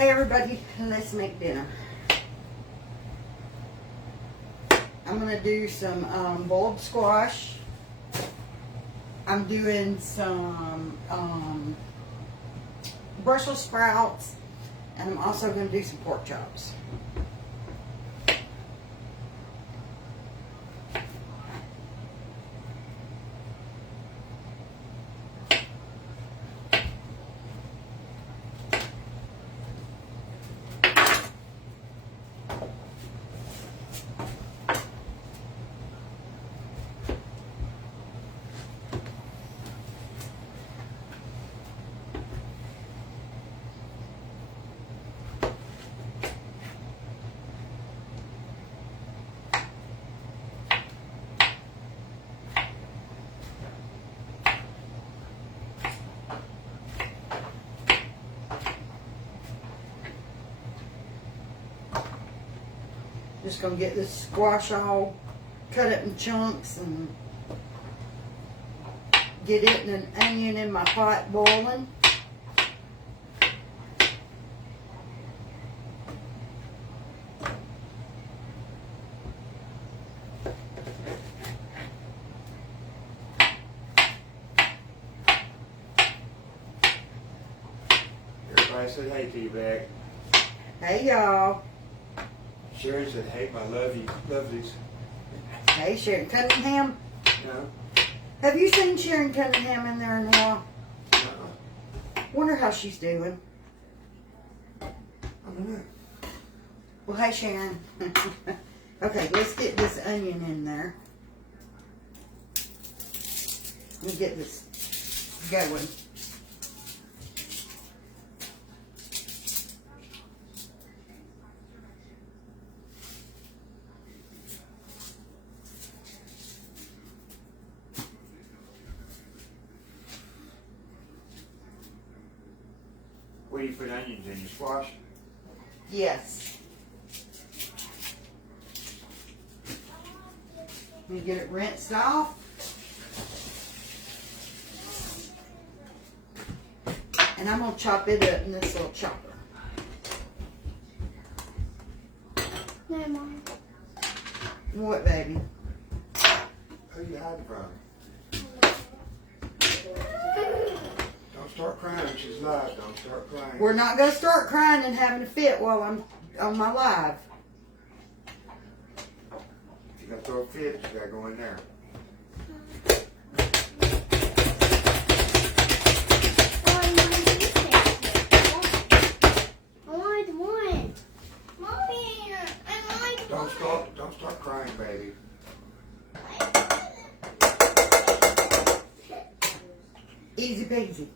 Hey everybody, let's make dinner. I'm going to do some boiled squash. I'm doing some Brussels sprouts. And I'm also going to do some pork chops. Just gonna get this squash all cut up in chunks and get it and an onion in my pot boiling. Everybody said hey to you back. Hey y'all. Sharon said, hey, my lovelies. Hey Sharon Cunningham. No? Have you seen Sharon Cunningham in there in a while? Uh-uh. Wonder how she's doing. I don't know. Well, hey Sharon. Okay, let's get this onion in there. Let me get this going. Where do you put onions in your squash? Yes. Let me get it rinsed off. And I'm going to chop it up in this little chopper. No, Mom. What, baby? Who you hiding from? Don't start crying. She's live. Don't start crying. We're not going to start crying and having a fit while I'm on my live. If you're going to throw a fit, you got to go in there. Don't start crying, baby. Easy peasy.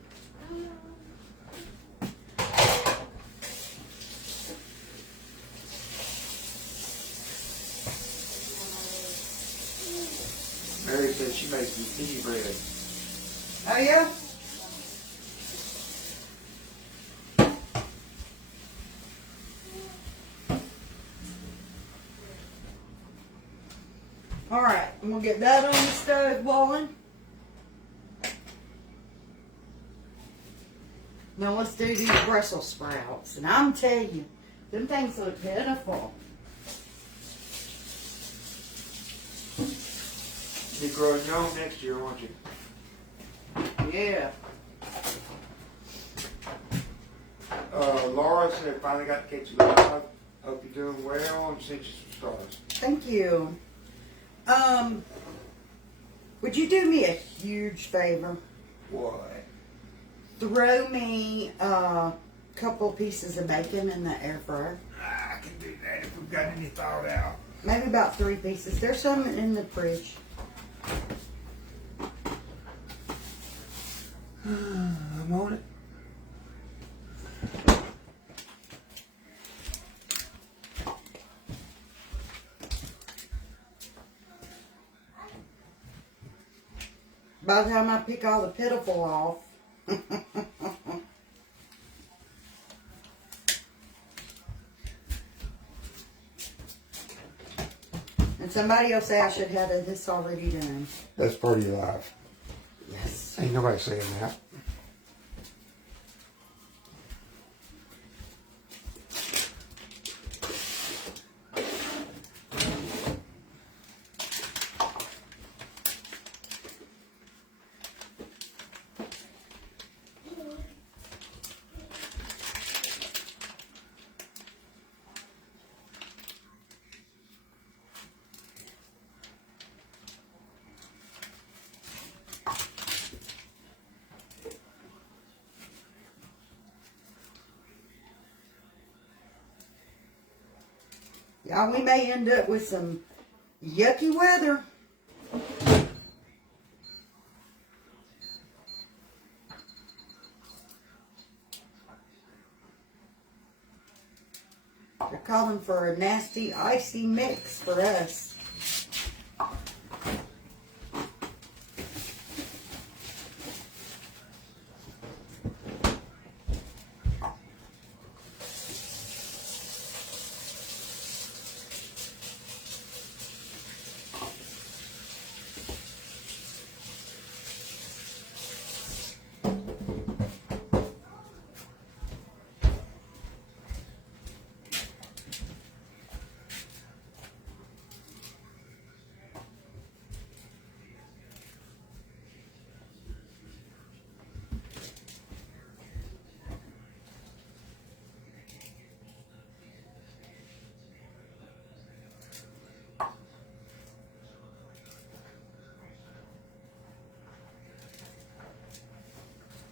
Mary said she makes some pea bread. Oh, yeah? All right, I'm going to get that on the stove boiling. Now let's do these Brussels sprouts. And I'm telling you, them things look pitiful. You're growing your own next year, won't you? Yeah. Laura said finally got to catch you live. Hope you're doing well and sent you some stars. Thank you. Would you do me a huge favor? What? Throw me a couple pieces of bacon in the air fryer. I can do that if we've got any thawed out. Maybe about 3 pieces. There's some in the fridge. I'm on it. By the time I pick all the pitiful off. And somebody else say I should have this already done. That's part of your life. Yes. Ain't nobody saying that. we may end up with some yucky weather. They're calling for a nasty, icy mix for us.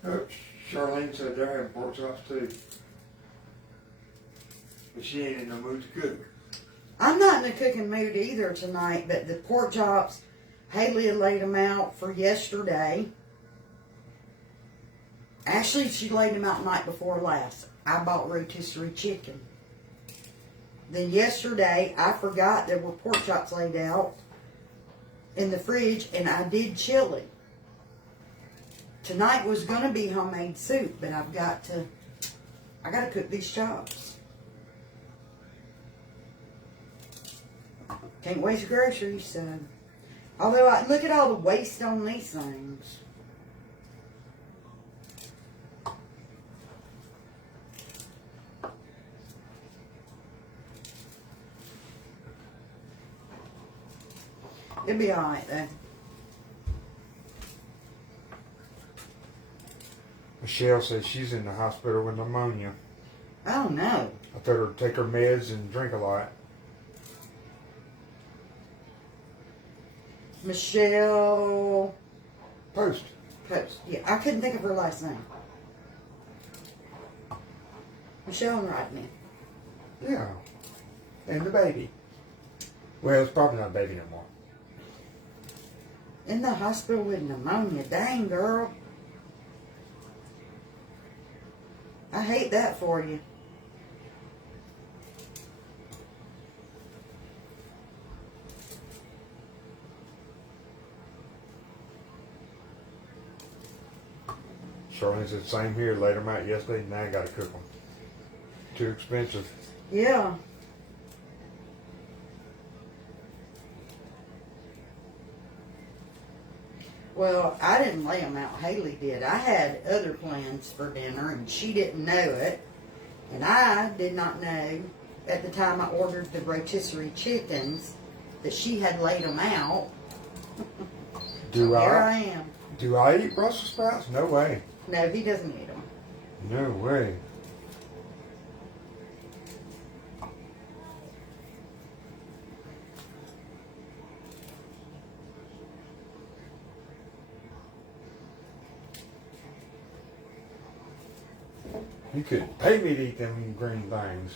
Oh, Charlene said they're having pork chops too. But she ain't in the mood to cook. I'm not in a cooking mood either tonight, but the pork chops, Haley had laid them out for yesterday. Actually, she laid them out night before last. I bought rotisserie chicken. Then yesterday, I forgot there were pork chops laid out in the fridge, and I did chili. Tonight was going to be homemade soup, but I got to cook these chops. Can't waste groceries, so. Although, look at all the waste on these things. It'll be alright, though. Michelle says she's in the hospital with pneumonia. Oh, no. I told her to take her meds and drink a lot. Michelle Post. Yeah, I couldn't think of her last name. Michelle Rodney. Yeah. And the baby. Well, it's probably not a baby no more. In the hospital with pneumonia. Dang, girl. I hate that for you. Charlene said same here. Laid them out yesterday. Now I got to cook them. Too expensive. Yeah. Well, I didn't lay them out. Haley did. I had other plans for dinner, and she didn't know it. And I did not know at the time I ordered the rotisserie chickens that she had laid them out. Do So here I I? am. Do I eat Brussels sprouts? No way. No, he doesn't eat them. No way. You couldn't pay me to eat them green things.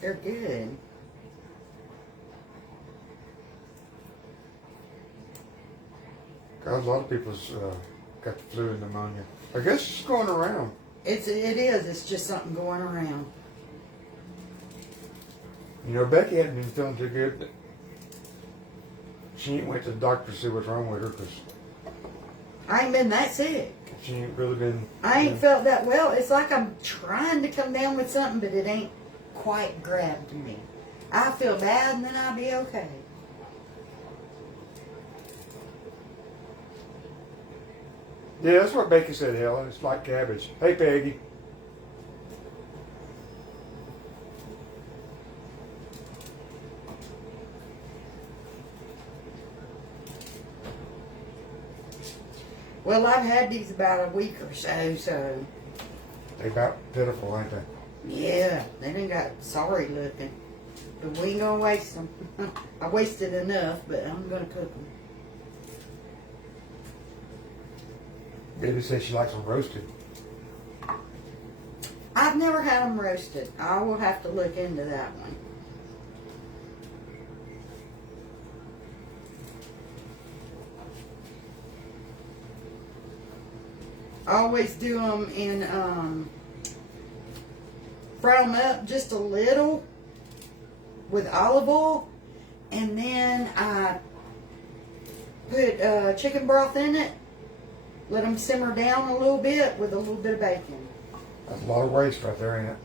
They're good. Cause a lot of people's got the flu and pneumonia. I guess it's going around. It is. It's just something going around. You know, Becky hadn't been feeling too good. But she ain't went to the doctor to see what's wrong with her because I ain't been that sick. she ain't really been. I ain't felt that well. It's like I'm trying to come down with something, but it ain't quite grabbed me. I feel bad and then I'll be okay. Yeah, that's what Becky said, Helen. It's like cabbage. Hey, Peggy. Well, I've had these about a week or so. They about pitiful, ain't they? Yeah, they done got sorry looking. But we ain't gonna waste them. I wasted enough, but I'm gonna cook them. Baby says she likes them roasted. I've never had them roasted. I will have to look into that one. I always do them in, fry them up just a little with olive oil, and then I put chicken broth in it, let them simmer down a little bit with a little bit of bacon. That's a lot of waste right there, ain't it?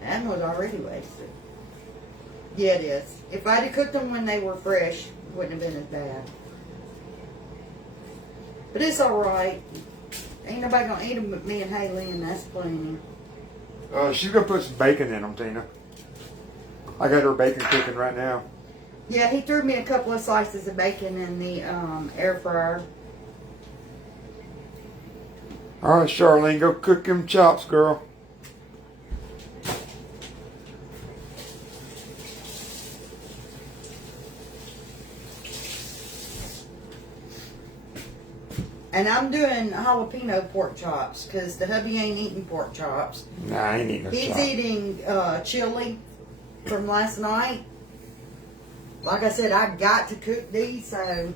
That was already wasted. Yeah, it is. If I'd have cooked them when they were fresh, it wouldn't have been as bad. But it's alright. Ain't nobody gonna eat them but me and Haley, and that's plenty. She's gonna put some bacon in them, Tina. I got her bacon cooking right now. Yeah, he threw me a couple of slices of bacon in the air fryer. All right, Charlene, go cook them chops, girl. And I'm doing jalapeno pork chops because the hubby ain't eating pork chops. Nah, I ain't eating no He's chops. eating chili from last night. Like I said, I got to cook these, so.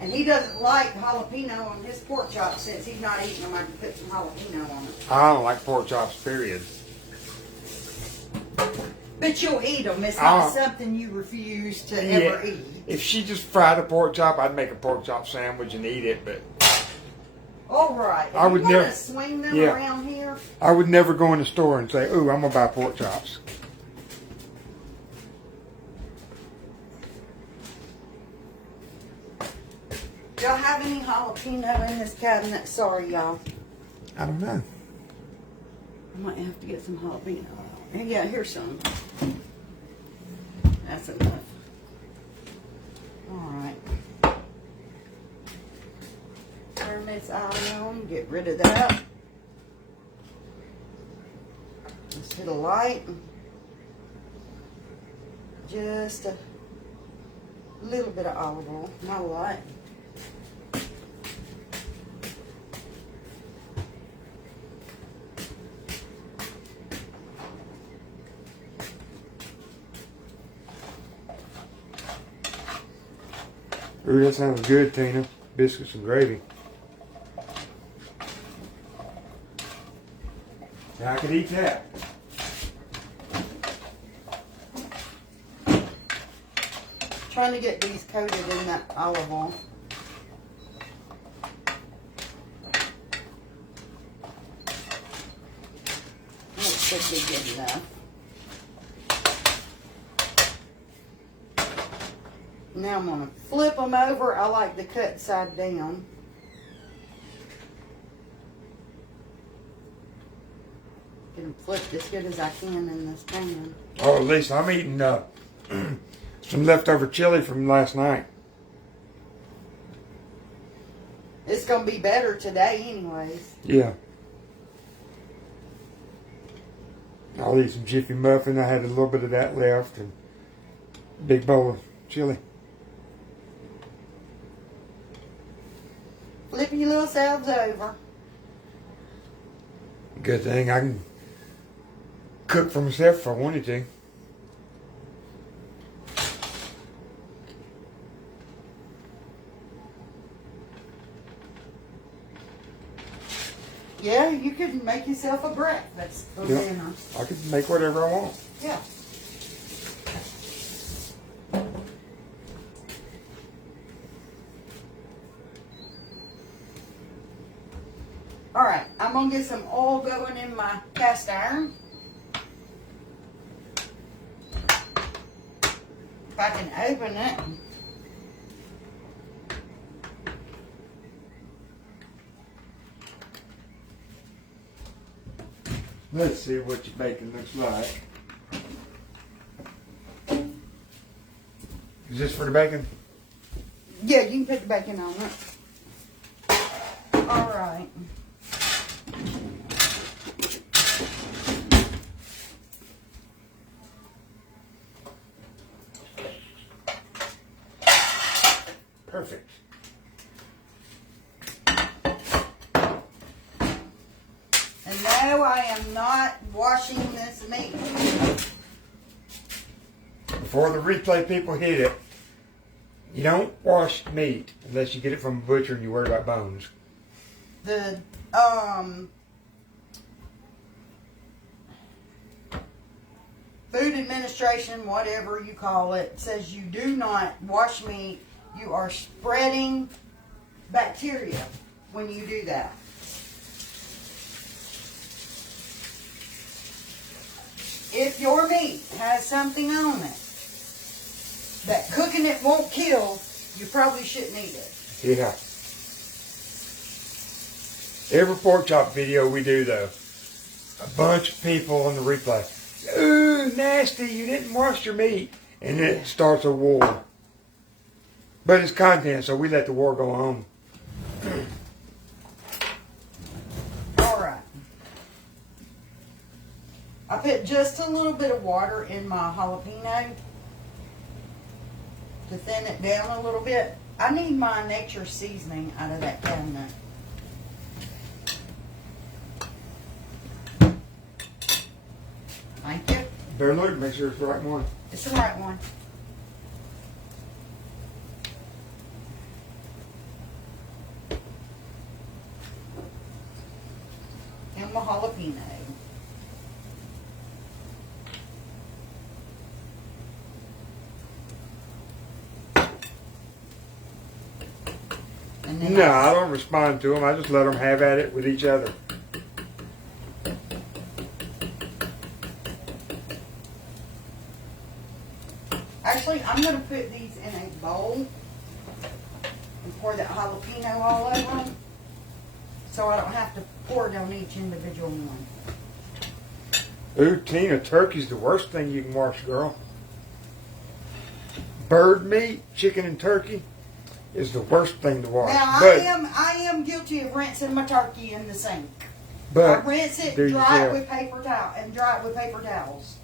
And he doesn't like jalapeno on his pork chops. Since he's not eating them, I can put some jalapeno on it. I don't like pork chops, period. But you'll eat them. It's not something you refuse to ever eat. If she just fried a pork chop, I'd make a pork chop sandwich and eat it, but All right. I would you want never- to swing them yeah. around here? I would never go in the store and say, ooh, I'm gonna buy pork chops. Y'all have any jalapeno in this cabinet? Sorry, y'all. I don't know. I might have to get some jalapeno. Yeah, here's some. That's enough. Alright. Turn this on. Get rid of that. Just hit a light. Just a little bit of olive oil. Not a lot. Ooh, that sounds good, Tina. Biscuits and gravy. Yeah, I could eat that. Trying to get these coated in that olive oil. That should be good enough. Now I'm going to flip them over. I like to cut side down. Get them flipped as good as I can in this pan. Oh, at least I'm eating some leftover chili from last night. It's going to be better today anyways. Yeah. I'll eat some Jiffy Muffin. I had a little bit of that left and a big bowl of chili. Flip your little selves over. Good thing I can cook for myself if I wanted to. Yeah, you could make yourself a breakfast for Yeah. dinner. I could make whatever I want. Yeah. Alright, I'm going to get some oil going in my cast iron. If I can open it. Let's see what your bacon looks like. Is this for the bacon? Yeah, you can put the bacon on it. Alright. Perfect. And no, I am not washing this meat. Before the replay people hit it, you don't wash meat unless you get it from a butcher and you worry about bones. the Food Administration, whatever you call it, says you do not wash meat. You are spreading bacteria when you do that. If your meat has something on it that cooking it won't kill, you probably shouldn't eat it. Yeah. Every pork chop video we do, though, a bunch of people on the replay, ooh, nasty, you didn't wash your meat. And it starts a war. But it's content, so we let the war go on. All right. I put just a little bit of water in my jalapeno to thin it down a little bit. I need my nature seasoning out of that cabinet. Thank you. Better look, make sure it's the right one. It's the right one. And my jalapeno. And then No, I don't respond to them. I just let them have at it with each other. Actually, I'm going to put these in a bowl and pour that jalapeno all over them so I don't have to pour it on each individual one. Ooh, Tina, turkey's the worst thing you can wash, girl. Bird meat, chicken and turkey, is the worst thing to wash. Now, but I am guilty of rinsing my turkey in the sink. I but rinse it, do dry it yourself. with paper towel, and dry it with paper towels.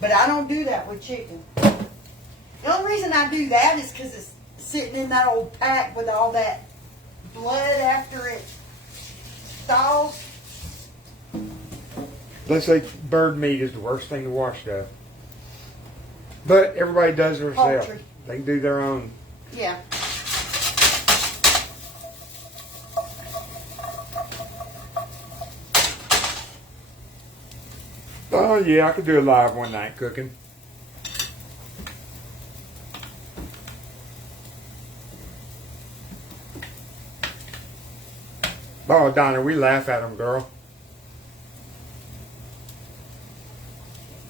But I don't do that with chicken. The only reason I do that is because it's sitting in that old pack with all that blood after it thaws. Let's say bird meat is the worst thing to wash, though. But everybody does it themselves. Poultry. They can do their own. Yeah. Oh yeah, I could do a live one night cooking. Oh, Donna, we laugh at them, girl.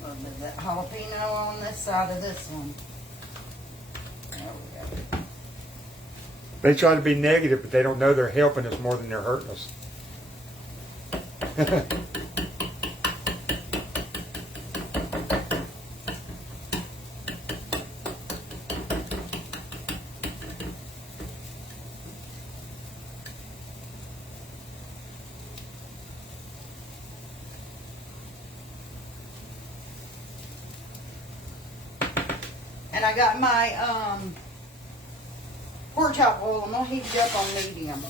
A little bit of that jalapeno on this side of this one. There we go. They try to be negative, but they don't know they're helping us more than they're hurting us. And I got my pork chop oil. I'm gonna heat it up on medium.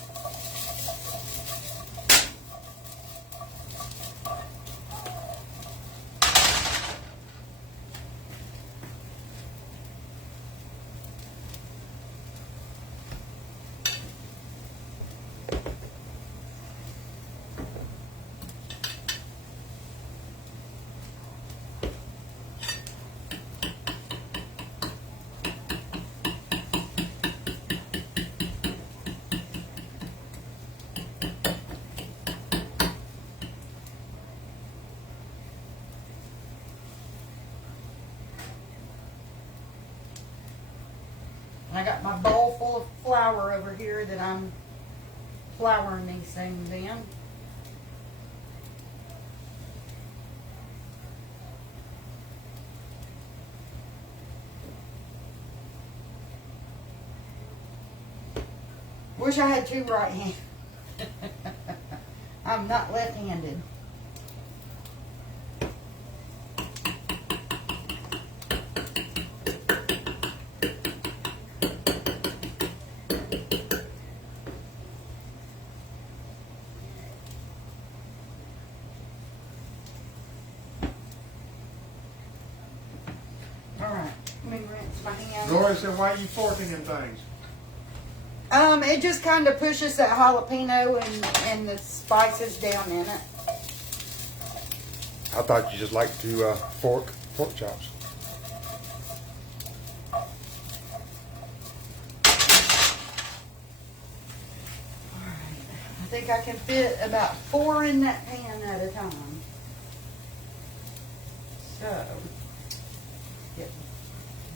And I got my bowl full of flour over here that I'm flouring these things in. Wish I had two right hands. I'm not left-handed. Alright, let me rinse my hands. Gloria said, why are you forking them things? It just kind of pushes that jalapeno and the spices down in it. I thought you just liked to fork pork chops. I think I can fit about 4 in that pan at a time. So, get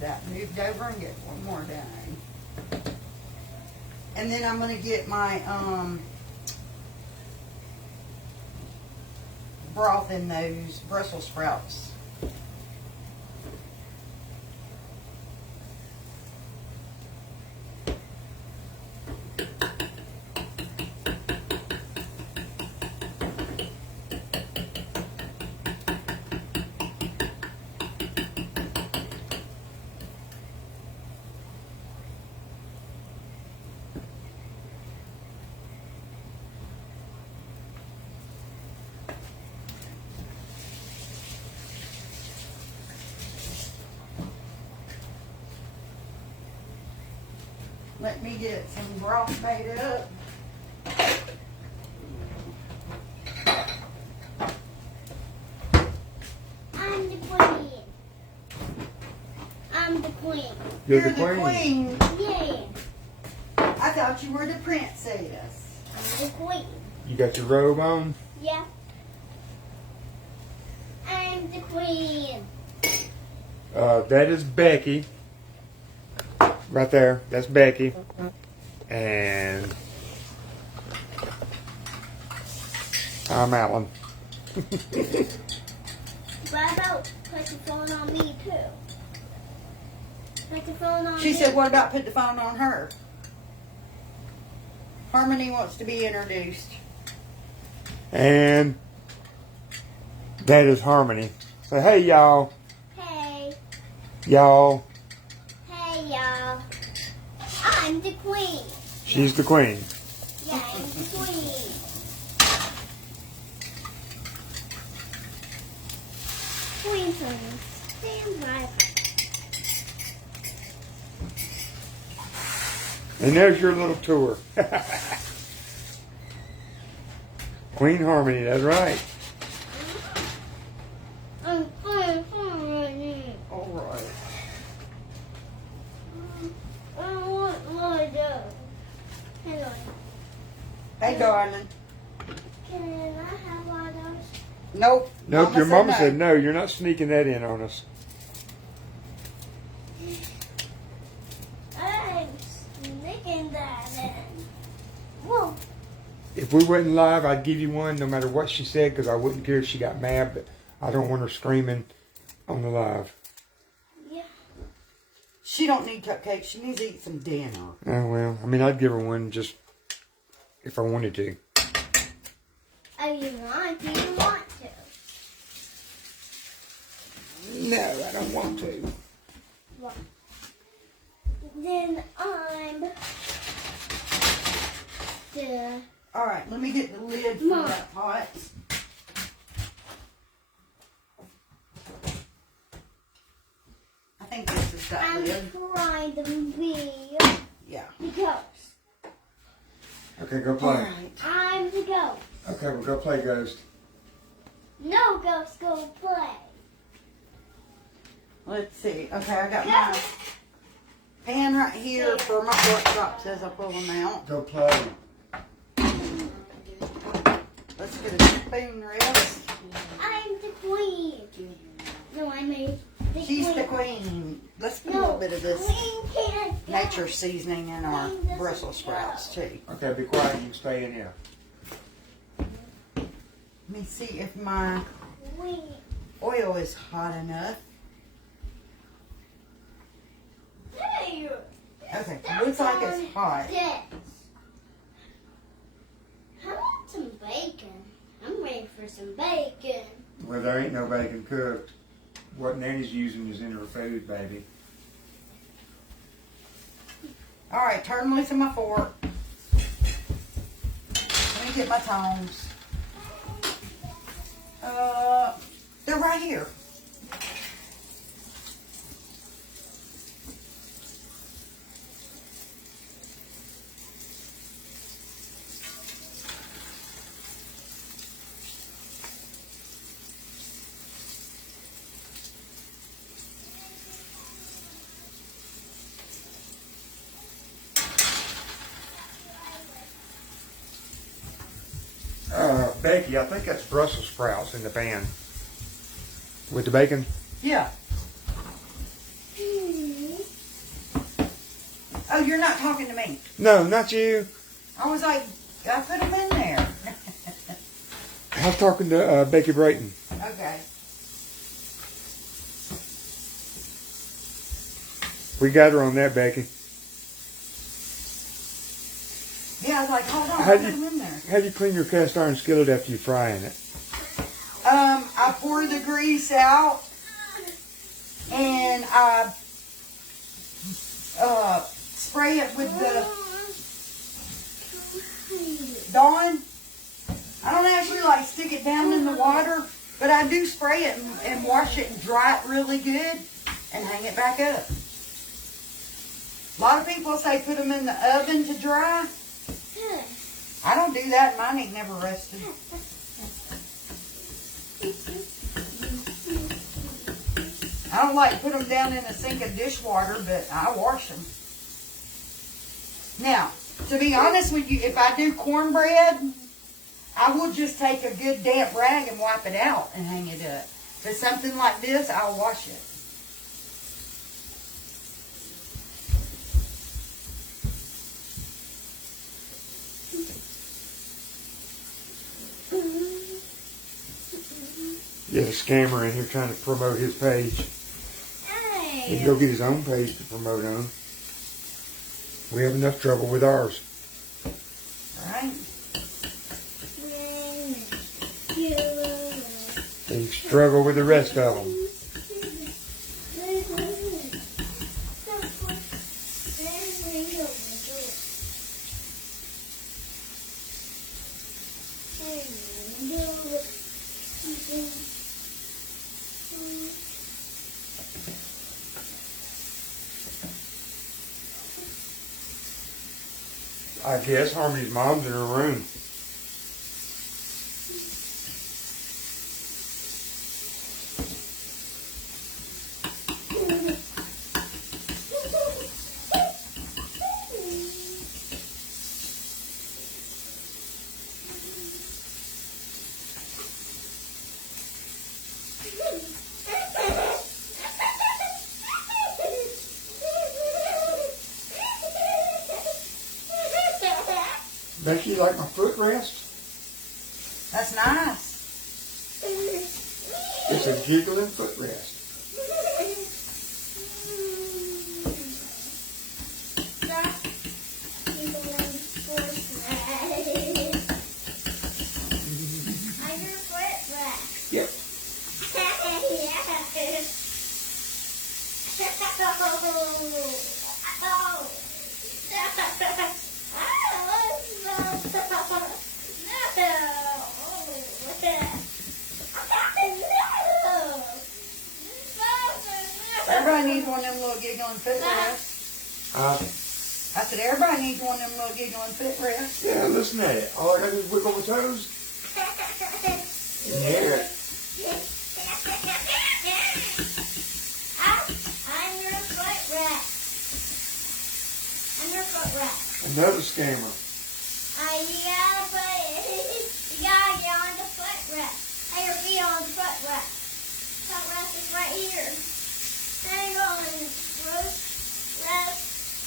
that moved over and get one more done. And then I'm going to get my broth in those Brussels sprouts. Let me get some broth made up. I'm the queen. I'm the queen. You're the queen. Yeah. I thought you were the princess. I'm the queen. You got your robe on? Yeah. I'm the queen. That is Becky. Right there. That's Becky. And I'm Alan. What about put the phone on me too? Put the phone on She me. said, what about put the phone on her? Harmony wants to be introduced. And that is Harmony. So hey y'all. Hey. Y'all. Hey y'all. I'm the queen. She's the queen. Yeah, I'm the queen. Queen from stand by. And there's your little tour. Queen Harmony, that's right. I'm Queen Harmony. All right. I want more dough. Hang on. Hey, darling. Can I have one of those? Nope. Nope, your mama said no. You're not sneaking that in on us. I'm sneaking that in. Whoa. If we went live, I'd give you one no matter what she said because I wouldn't care if she got mad, but I don't want her screaming on the live. Yeah. She don't need cupcakes. She needs to eat some dinner. Oh, well, I mean, I'd give her one just if I wanted to. If you want to, you want to. No, I don't want to. Well, then I'm the All right, let me get the lid for Mom. that pot. I think this is that I'm lid. trying to be Yeah. the ghost. Okay, go All play. right. I'm the ghost. Okay, we'll go play Ghost. No ghost go play. Let's see. Okay, I got my pan right here for my pork chops as I pull them out. Go play. Let's get a spoon rest. I'm the queen. No, I'm the She's queen. the queen. Let's put a No, little bit of this queen can't go. nature seasoning in our Brussels sprouts too. Okay, be quiet. You can stay in here. Let me see if my Queen. oil is hot enough. Hey, Okay, looks like it's hot. Yes. I want some bacon. I'm ready for some bacon. Well, there ain't no bacon cooked. What Nanny's using is in her food, baby. All right, turn loose of my fork. Let me get my tongs. They're right here. Becky, I think that's Brussels sprouts in the pan. With the bacon? Yeah. Oh, you're not talking to me. No, not you. I was like, I put them in there. I was talking to Becky Brayton. Okay. We got her on that, Becky. Yeah, I was like, hold on, How I do put you- them in there. How do you clean your cast iron skillet after you fry in it? I pour the grease out and I spray it with the Dawn. I don't actually like stick it down in the water, but I do spray it and wash it and dry it really good and hang it back up. A lot of people say put them in the oven to dry. I don't do that. Mine ain't never rested. I don't like to put them down in a sink of dishwater, but I wash them. Now, to be honest with you, if I do cornbread, I will just take a good damp rag and wipe it out and hang it up. But something like this, I'll wash it. You have a scammer in here trying to promote his page. He can go get his own page to promote on. We have enough trouble with ours. Right? They struggle with the rest of them. I guess Harmony's mom's in her room. Becky, you like my footrest? That's nice. It's a jiggling footrest. Yep. Everybody needs one of them little giggling footrests. I said everybody needs one of them little giggling footrests. Yeah, listen at it. All I gotta do is wiggle my toes. In the air. I'm your footrest. I'm your footrest. Another scammer. You gotta get on the footrest. Have your feet on the footrest. Footrest is right here. Hang on, rest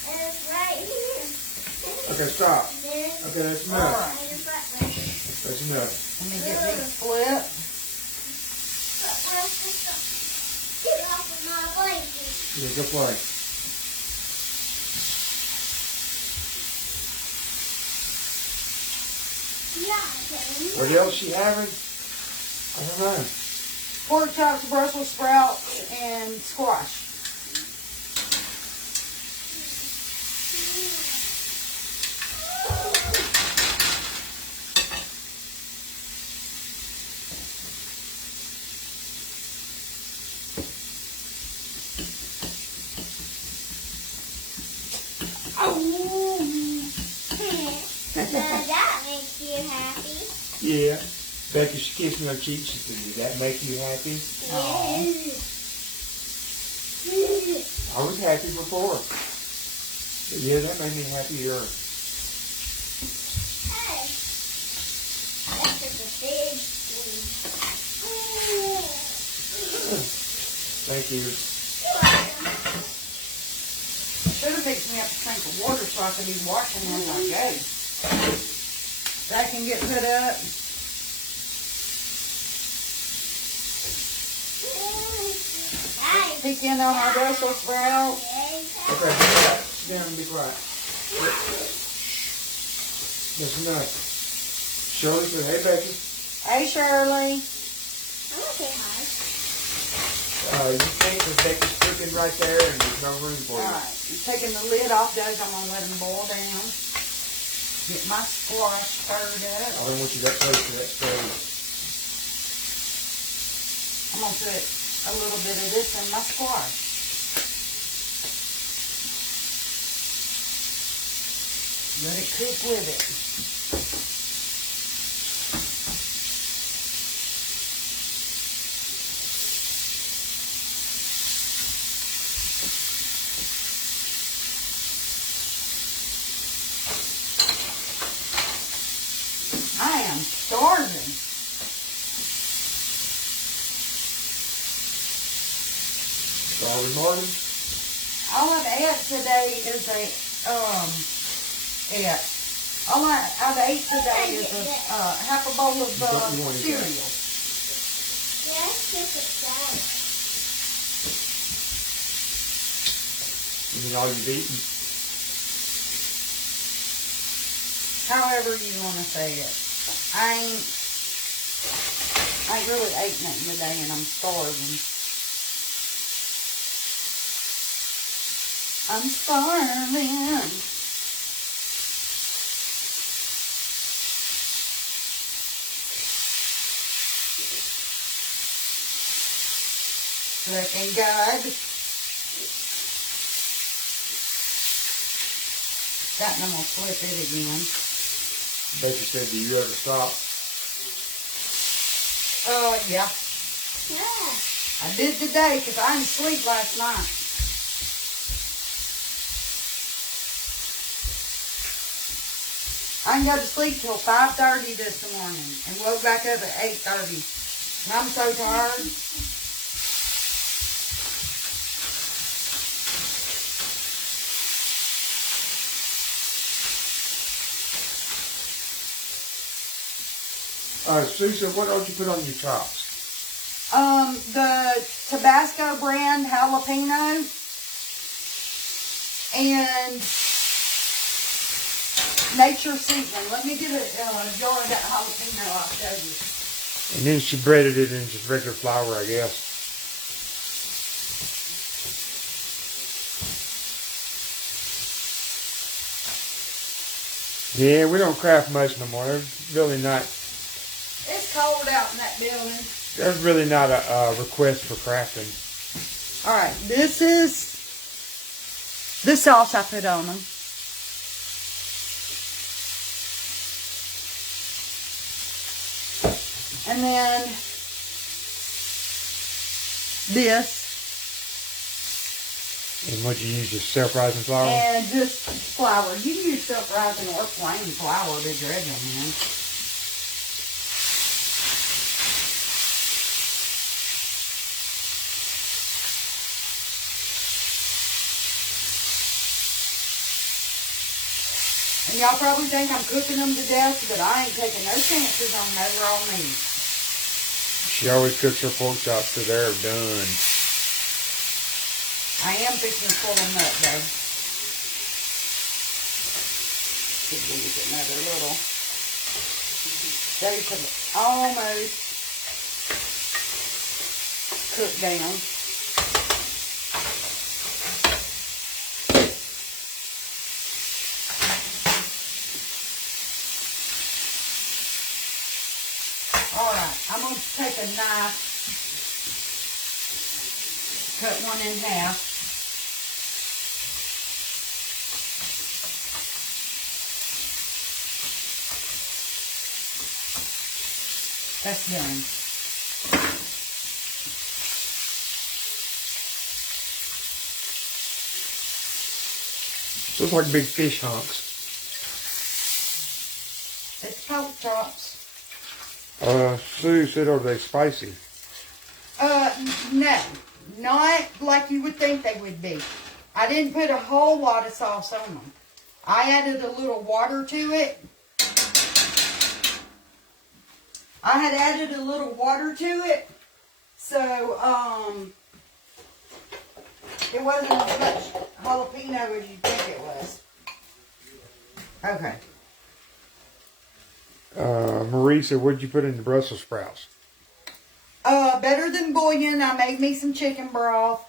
is right here. Okay, stop. Then Okay, that's All enough. right. on your footrest. That's enough. Let me get these flip. Footrest is up. Get off of my blanket. Yeah, go play. Yeah, I What else she having? I don't know. Pork chops, Brussels sprouts, and squash. Does that make you happy? Yeah. Becky, she kissed me on the cheek. She said, "Did that make you happy?" Aw. I was happy before. But yeah, that made me happier. Hey, that's just a Thank you. You're welcome. Should have picked me up a sink of water so I could be washing as I go. That can get put up. Hey. Peek in on our Brussels sprouts. Okay, be quiet. Sit down and be quiet. Listen up. Shirley said, hey, Becky. Hey, Shirley. I'm gonna say hi. You can't because Becky's cooking right there and there's no room for you. Alright, I'm taking the lid off those. I'm going to let them boil down. Get my squash stirred I up. don't want you that close to that stove. I'm going to put a little bit of this in my squash. Let it cook with it. I am starving. Sorry, Martin. All I've ate today is all I've ate today is half a bowl of cereal. Yes, just a salad. You mean all you've eaten? However you want to say it. I ain't really ate nothing today and I'm starving. I'm starving. Looking good. That and I'm gonna flip it again. Becky said, do you ever stop? Oh, yeah. Yeah. I did today because I didn't sleep last night. I didn't go to sleep till 5:30 this morning and woke back up at 8:30. And I'm so tired. Susan, what else you put on your chops? The Tabasco brand jalapeno and nature seasoning. Let me get a jar of that jalapeno. I'll show you. And then she breaded it into just regular flour, I guess. Yeah, we don't craft much no more. There's really not. It's cold out in that building. There's really not a request for crafting. All right, this is the sauce I put on them. And then this. And what you use, just self-rising flour? And just flour. You can use self-rising or plain flour to dredge them in. And y'all probably think I'm cooking them to death, but I ain't taking no chances on no raw meat. She always cooks her pork chops till they're done. I am fixing to pull them up, though. Could use another little. They could almost cook down. Alright, I'm going to take a knife, cut one in half. That's done. Looks like big fish hunks. It's pork chops. Sue said, are they spicy? No. not like you would think they would be. I didn't put a whole lot of sauce on them. I added a little water to it. I had added a little water to it, so it wasn't as much jalapeno as you'd think it was. Okay. Marie said, "What'd you put in the Brussels sprouts?" Better than bouillon. I made me some chicken broth.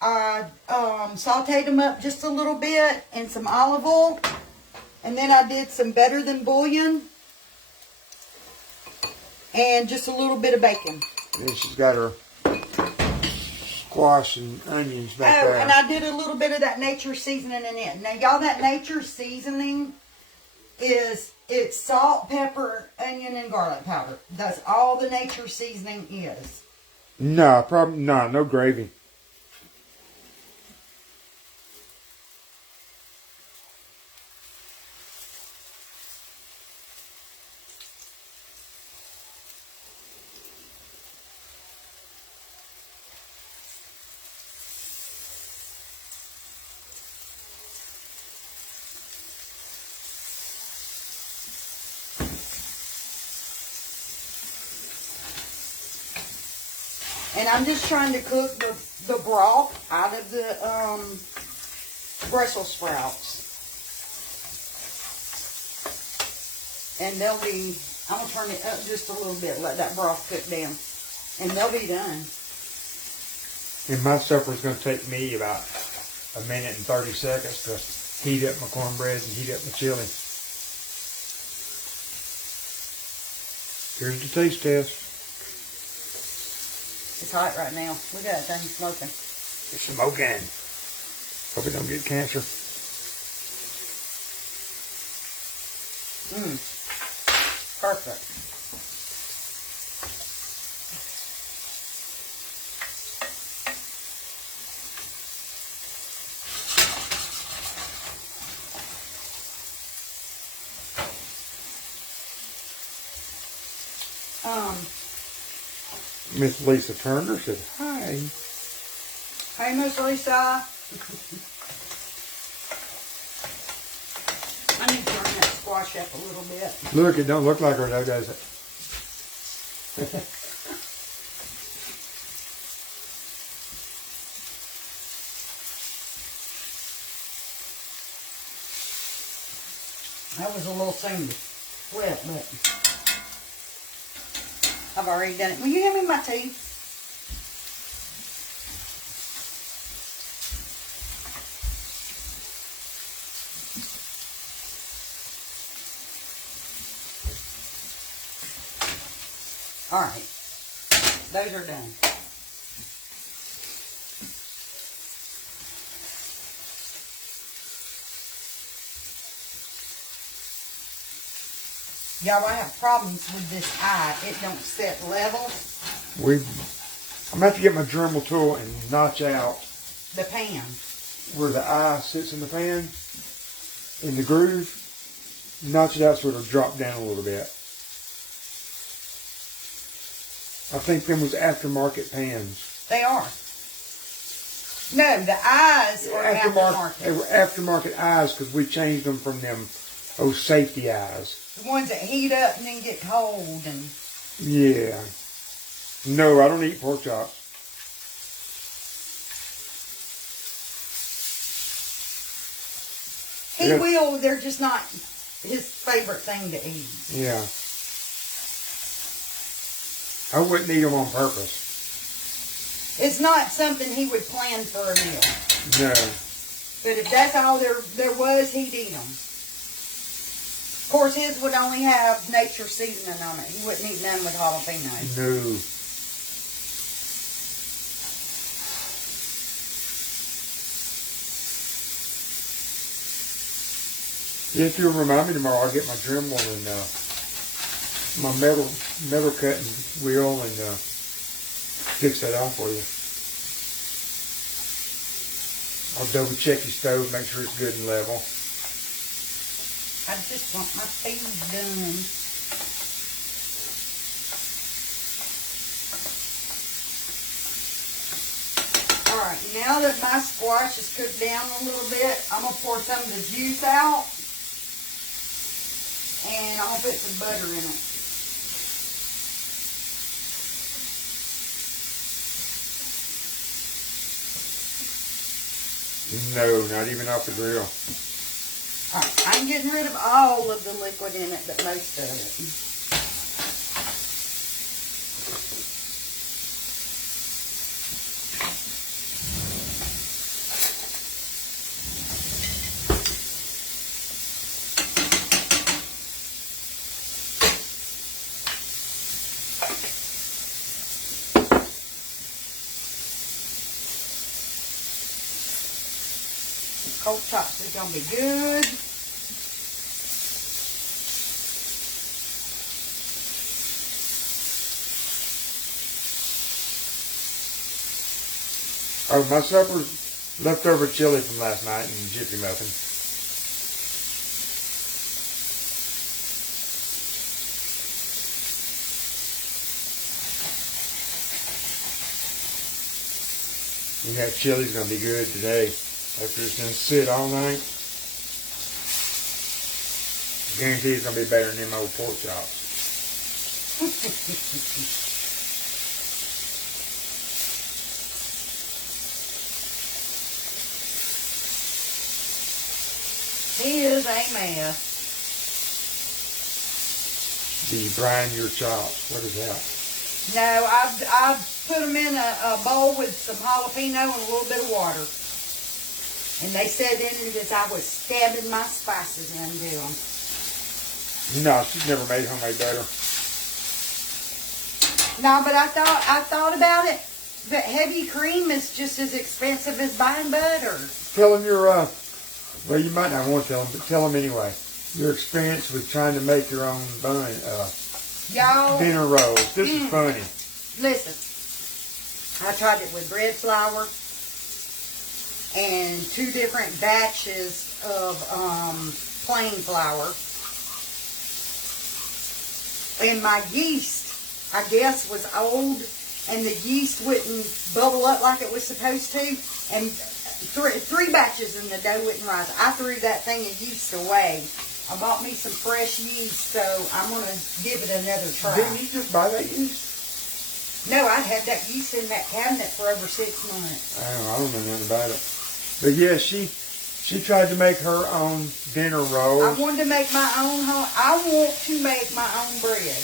I sauteed them up just a little bit in some olive oil, and then I did some better than bouillon and just a little bit of bacon. And she's got her squash and onions back there. And I did a little bit of that nature seasoning in it. Now, y'all, that nature seasoning it's salt, pepper, onion, and garlic powder. That's all the nature seasoning is. No, probably no gravy. And I'm just trying to cook the broth out of the Brussels sprouts. And they'll be, I'm going to turn it up just a little bit, let that broth cook down. And they'll be done. And my supper's going to take me about a minute and 30 seconds to heat up my cornbread and heat up my chili. Here's the taste test. It's hot right now. Look at that thing smoking. It's smoking. Hope it don't get cancer. Perfect. Miss Lisa Turner said, "Hi." Hey, Miss Lisa. I need to turn that squash up a little bit. Look, it don't look like her though, does it? That was a little soon to flip, but I've already done it. Will you hand me my tea? All right. Those are done. Y'all, I have problems with this eye. It don't set level. I'm going to have to get my Dremel tool and notch out The pan. where the eye sits in the pan, in the groove. Notch it out so it'll drop down a little bit. I think them was aftermarket pans. They are. No, the eyes are aftermarket. They were aftermarket eyes because we changed them from them safety eyes. The ones that heat up and then get cold and... Yeah. No, I don't eat pork chops. He will, they're just not his favorite thing to eat. Yeah. I wouldn't eat them on purpose. It's not something he would plan for a meal. No. But if that's all there was, he'd eat them. Of course, his would only have nature seasoning on it. He wouldn't eat none with jalapenos. No. If you'll remind me tomorrow, I'll get my Dremel and my metal cutting wheel and fix that out for you. I'll double check your stove, make sure it's good and level. I just want my feed done. Alright, now that my squash is cooked down a little bit, I'm going to pour some of the juice out. And I'm going to put some butter in it. No, not even off the grill. Alright, I'm getting rid of all of the liquid in it, but most of it. Cold chops is gonna be good. Oh, my supper's leftover chili from last night and Jiffy muffin. And that chili's gonna be good today. After it's gonna sit all night, I guarantee it's gonna be better than them old pork chops. He is a mess. Do you brine your chops? What is that? No, I've put them in a bowl with some jalapeno and a little bit of water. And they said in it as I was stabbing my spices into them. No, she's never made homemade butter. No, but I thought about it. But heavy cream is just as expensive as buying butter. Tell them your, well, you might not want to tell them, but tell them anyway. Your experience with trying to make your own bun, Y'all, dinner rolls. This is funny. listen, I tried it with bread flour and 2 different batches of plain flour. And my yeast, I guess, was old, and the yeast wouldn't bubble up like it was supposed to. And three batches and the dough wouldn't rise. I threw that thing of yeast away. I bought me some fresh yeast, so I'm going to give it another try. Didn't you just buy that yeast? No, I had that yeast in that cabinet for over 6 months. I don't know nothing about it. But yeah, she tried to make her own dinner roll. I wanted to make my own home. I want to make my own bread.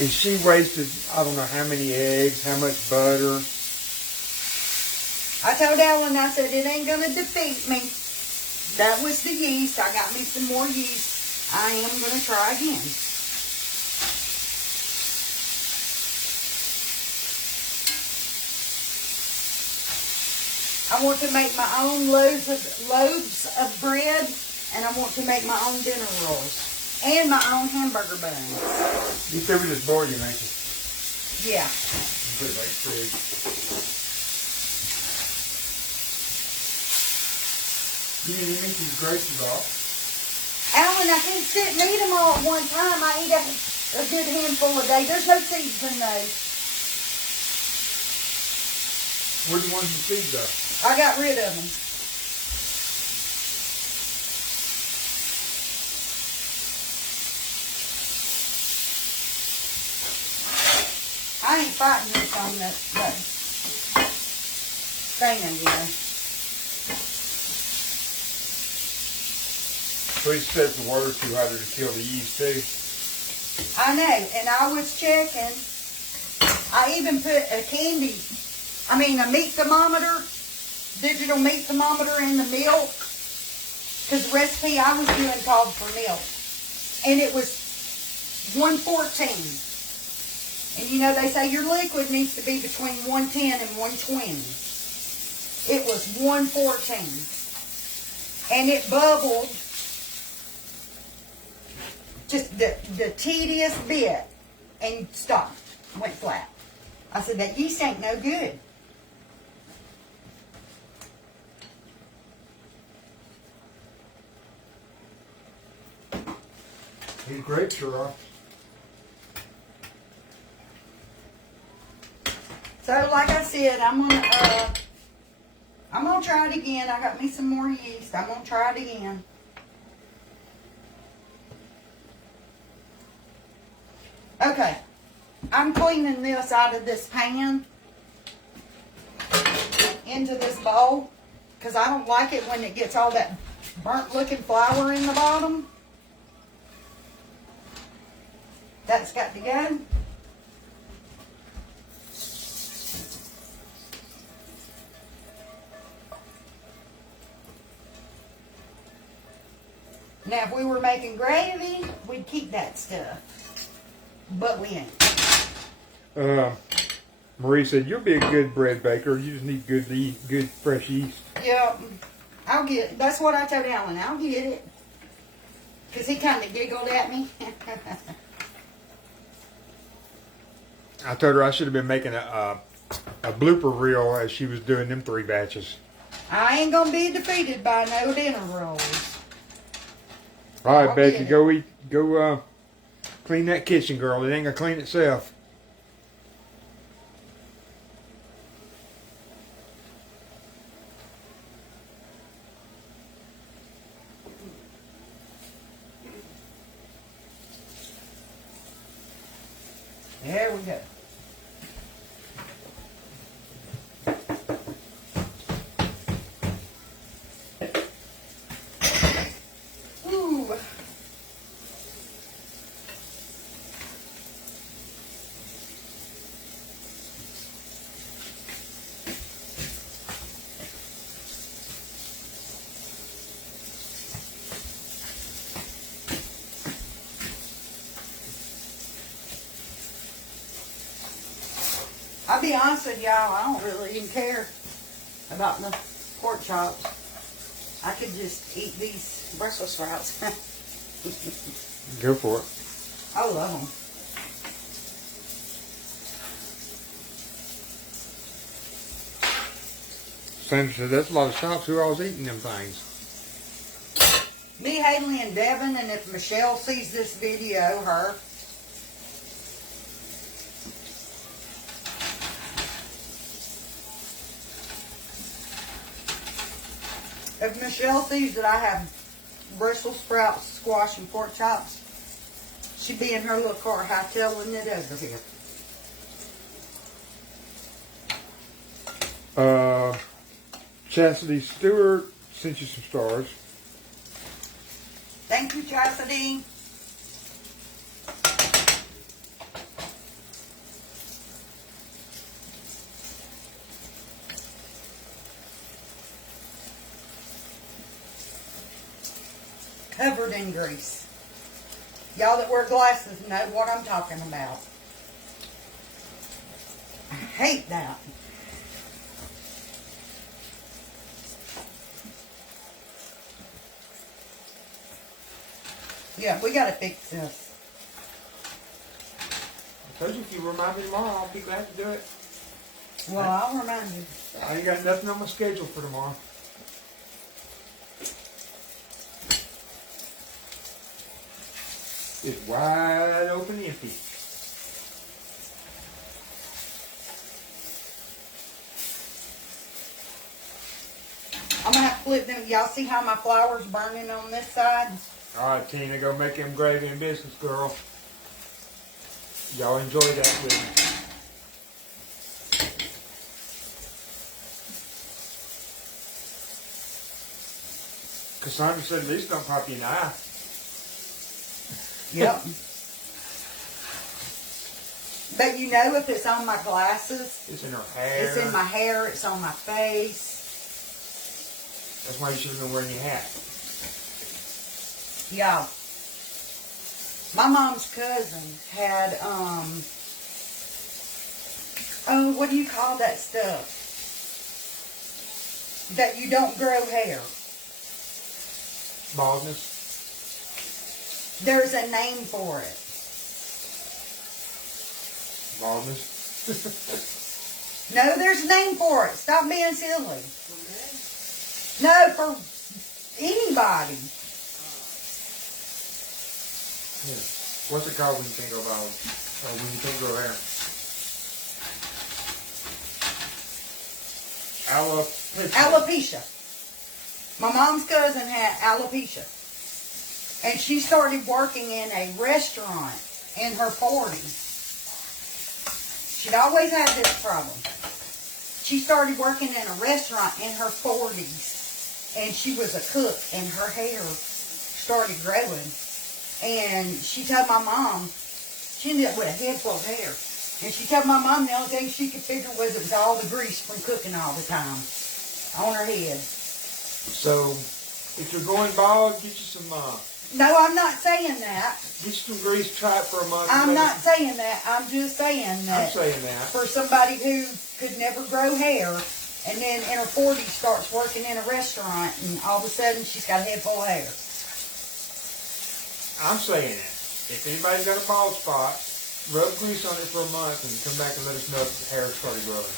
And she wasted, I don't know how many eggs, how much butter. I told Alan, I said, it ain't going to defeat me. That was the yeast. I got me some more yeast. I am going to try again. I want to make my own loaves of bread, and I want to make my own dinner rolls, and my own hamburger buns. You said we just bored you, ain't you? Yeah. Put it back in the fridge. You need to eat these grapes off. Alan, I can't sit and eat them all at one time. I eat a good handful a day. There's no seeds in those. Where do you want the seeds go? I got rid of them. I ain't fighting this on that thing again. Please set the water too hot to kill the yeast too. I know, and I was checking. I even put a meat thermometer, digital meat thermometer in the milk, because the recipe I was doing called for milk. And it was 114. And you know, they say your liquid needs to be between 110 and 120. It was 114. And it bubbled just the tedious bit and stopped, went flat. I said, that yeast ain't no good. These grapes are off. So, like I said, I'm gonna try it again. I got me some more yeast. I'm gonna try it again. Okay, I'm cleaning this out of this pan into this bowl because I don't like it when it gets all that burnt looking flour in the bottom. That's got to go. Now, if we were making gravy, we'd keep that stuff. But we ain't. Marie said, you'll be a good bread baker. You just need good fresh yeast. Yeah, I'll get it. That's what I told Alan. I'll get it. Because he kind of giggled at me. I told her I should have been making a blooper reel as she was doing them 3 batches. I ain't going to be defeated by no dinner rolls. All right, I'll Becky, get it. go eat. Go clean that kitchen, girl. It ain't gonna clean itself. There we go. Ooh. I'll be honest with y'all, I don't really even care about the pork chops. I could just eat these Brussels sprouts. Go for it. I love them. Sandra said, that's a lot of chops. Who all's eating them things? Me, Haley, and Devin, and if Michelle sees this video, her. If Michelle sees that I have Brussels sprouts, squash, and pork chops, she'd be in her little car hightailing it over here. Chastity Stewart sent you some stars. Thank you, Chastity. Covered in grease. Y'all that wear glasses know what I'm talking about. I hate that. Yeah, we gotta fix this. I told you if you remind me tomorrow, I'll be glad to do it. Well, I'll remind you. I ain't got nothing on my schedule for tomorrow. It's wide open empty. I'm gonna have to flip them. Y'all see how my flour's burning on this side? All right, Tina, go make them gravy and business, girl. Y'all enjoy that with me. Cassandra said, at least don't pop you in the eye. Yep. But you know, if it's on my glasses, It's in her hair. it's in my hair, it's on my face. That's why you should have been wearing your hat. Yeah. My mom's cousin had, oh, what do you call that stuff? That you don't grow hair. Baldness. There's a name for it. Baldness. No, there's a name for it. Stop being silly. No, for anybody. Yeah. What's it called when you can't go bald? Or when you can't grow hair? Alopecia. My mom's cousin had alopecia. And she started working in a restaurant in her 40s. She'd always had this problem. She started working in a restaurant in her 40s. And she was a cook, and her hair started growing. And she told my mom, she ended up with a head full of hair. And she told my mom the only thing she could figure was it was all the grease from cooking all the time on her head. So, if you're going bald, get you some, No, I'm not saying that. get you some grease, try it for a month. I'm not saying that. I'm just saying I'm that saying that. for somebody who could never grow hair and then in her 40s starts working in a restaurant and all of a sudden she's got a head full of hair. I'm saying it. If anybody's got a bald spot, rub grease on it for a month and come back and let us know if the hair started growing.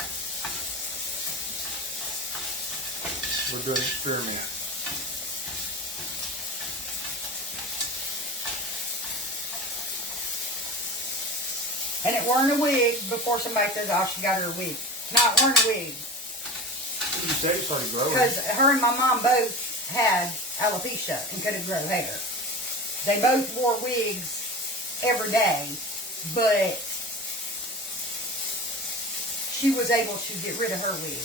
We're doing an experiment. And it weren't a wig before somebody says, oh, she got her a wig. No, it weren't a wig. You said it started growing. Because her and my mom both had alopecia and couldn't grow hair. They both wore wigs every day, but she was able to get rid of her wig.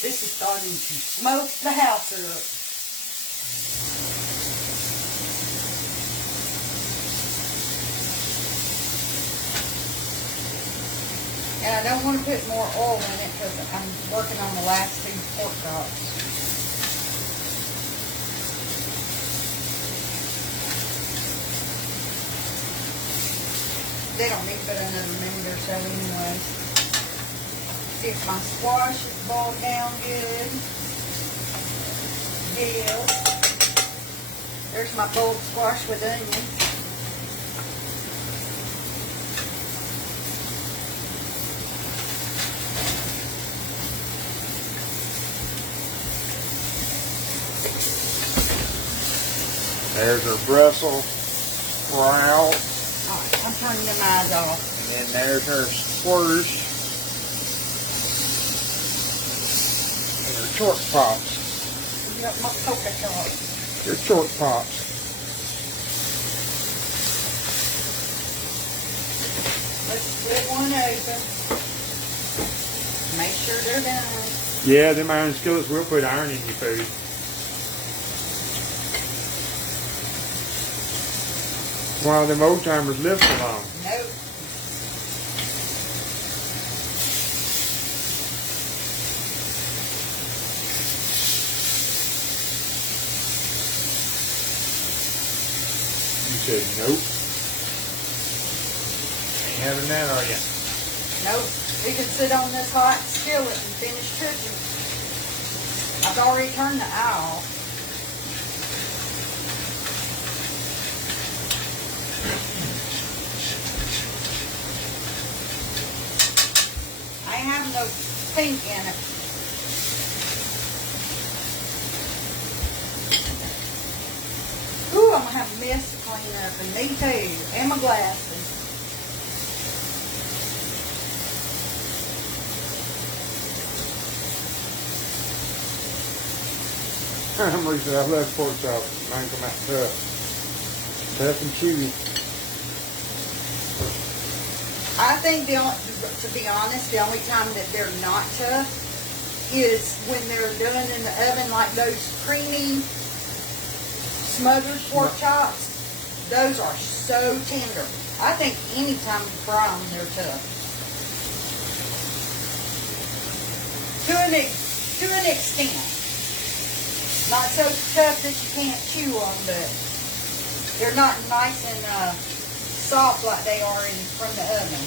This is starting to smoke the house up. And I don't want to put more oil in it because I'm working on the last 2 pork chops. They don't need but another minute or so anyway. See if my squash is boiled down good. Dill. There's my boiled squash with onion. There's our Brussels sprout. Alright, I'm turning them eyes off. And then there's our squash. And our short pops. Yep, my coca chop. Your short pops. Let's split one open. Make sure they're done. Yeah, them iron skillets will put iron in your food. Why them old timers live so long. Nope. You said nope. Ain't having that, are you? Nope. It can sit on this hot skillet and finish cooking. I've already turned the eye off. I ain't have no pink in it. Ooh, I'm gonna have a mess to clean up, and me too, and my glasses. I'm reason I love pork chops. Mine come out tough. Tough and chewy. I think to be honest, the only time that they're not tough is when they're done in the oven, like those creamy smothered pork chops. Those are so tender. I think any time you fry them, they're tough. To an extent. Not so tough that you can't chew them, but they're not nice and soft like they are from the oven.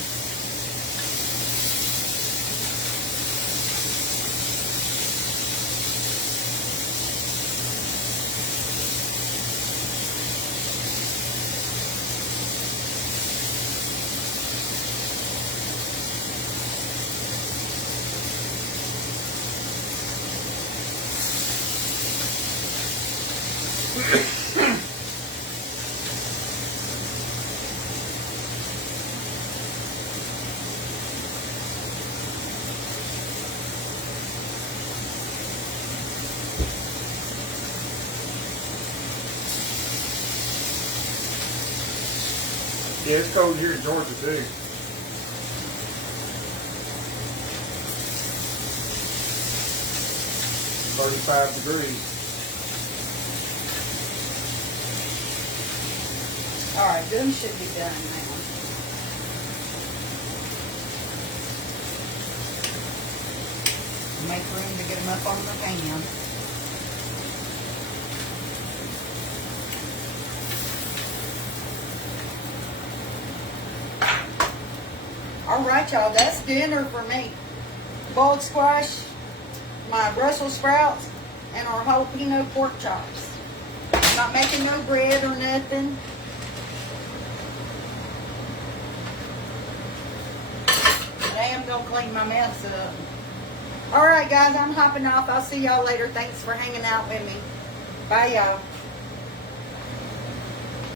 Yeah, it's cold here in Georgia too. $35 degrees. Alright, them should be done now. Make room to get them up on the pan. Alright, y'all, that's dinner for me. Boiled squash, my Brussels sprouts, and our jalapeno pork chops. I'm not making no bread or nothing. But I am gonna clean my mess up. Alright guys, I'm hopping off. I'll see y'all later. Thanks for hanging out with me. Bye y'all.